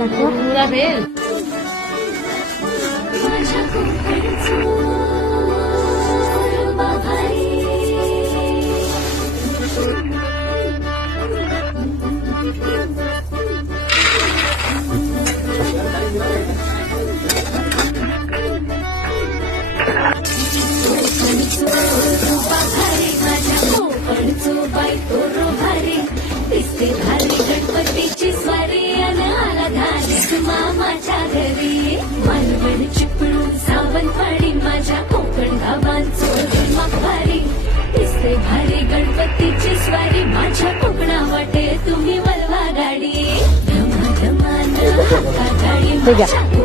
पुरा भेल गणपतीची स्वारी आला घालीस मामाच्या घरी मालवण चिपळूण सावंतवाडी माझ्या कोकण गावांचो भारी दिसते भारी गणपतीची स्वारी माझ्या कोकणा वाटे तुम्ही वलवा गाडी धमा धमान गाडी